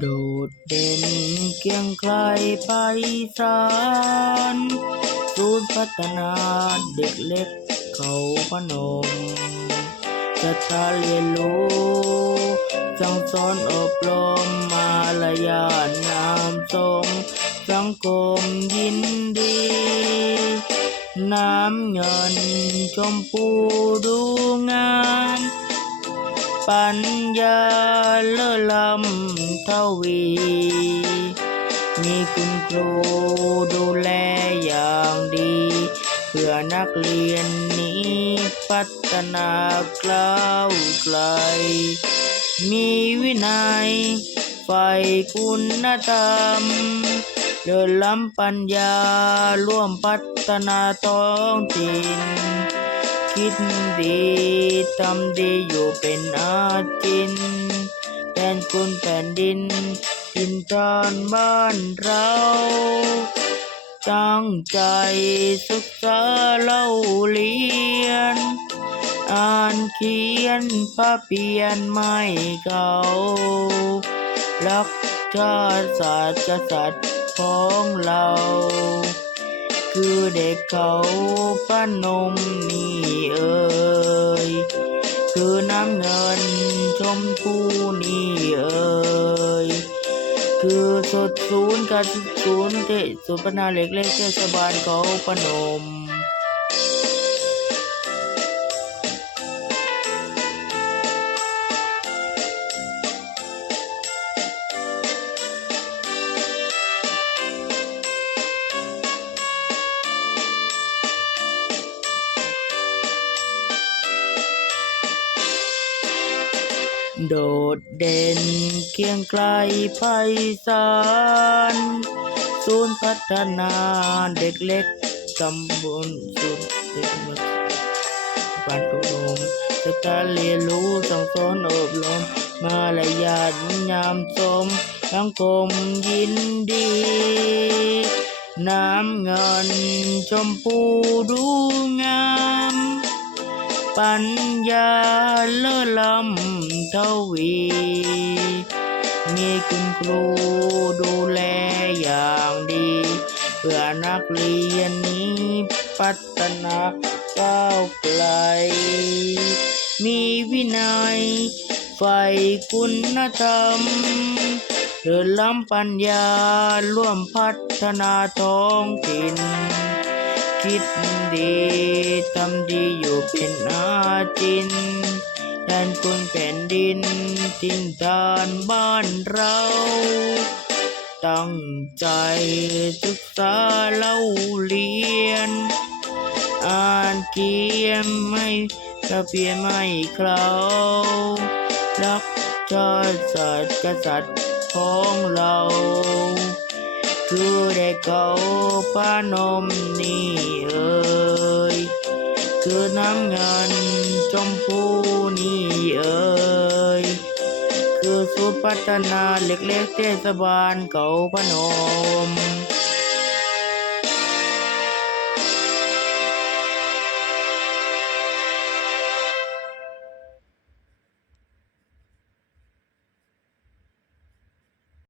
โดดเด่นเกียงไกลไปสานศูนย์พัฒนาเด็กเล็กเขาพนมจะทาเรียนรู้สั่งสอนอบรมมารยาทงามทรงสังคมยินดี น้ำเงินชมพูดูง ปัญญาเลอลำทวี มีคุณครูดูแลอย่างดี เพื่อนักเรียนนี้พัฒนาก้าวไกล มีวินัยใฝ่คุณธรรม เดินล้ำปัญญาร่วมพัฒนาท้องถิ่น คิดดีทำดีอยู่เป็นอาจินแทนคุณแผ่นดินทินทานบ้านเราตั้งใจศึกษาเล่าเรียน อ่านเขียนพระเพียนไม่เขารักชาติศาสตร์กษัตริย์ของเรา คือเด็กเขาปนมนี่เอ่ยคือน้ำเงินชมพูนี่เอ่ยคือสุดศูนย์กับศูนย์เทศศูนย์พัฒนาเล็กเล็กเทศบาลเขาปนม โดดเด่นเคียงไกลไพศาลศูนย์พัฒนาเด็กเล็กตำบลศูนย์เด็กเล็กบ้านกุมจะการเรียนรู้สั่งสอนอบรมมารยาทยามสมสังคมยินดี น้ำเงินชมพูดูงาม ปัญญาเลอลำเทวี มีคุณครูดูแลอย่างดี เพื่อนักเรียนนี้พัฒนาก้าวไกล มีวินัยใฝ่คุณธรรมเดินล้ำปัญญาร่วมพัฒนาท้องถิ่น คิดดีทำดีอยู่เป็นอาจินแทนคุณแผ่นดินทิ้งทานบ้านเรา ตั้งใจศึกษาเล่าเรียน อ่านเขียนไม่กระเพียนไม่เคลารักชาติศาสตร์กษัตริย์ของเรา คือเด็กเขาพานมนี่เอ่ยคือน้ำเงินชมพูนี่เอ่ยคือสุดพัฒนาเล็กๆเทศบาลเขาพนม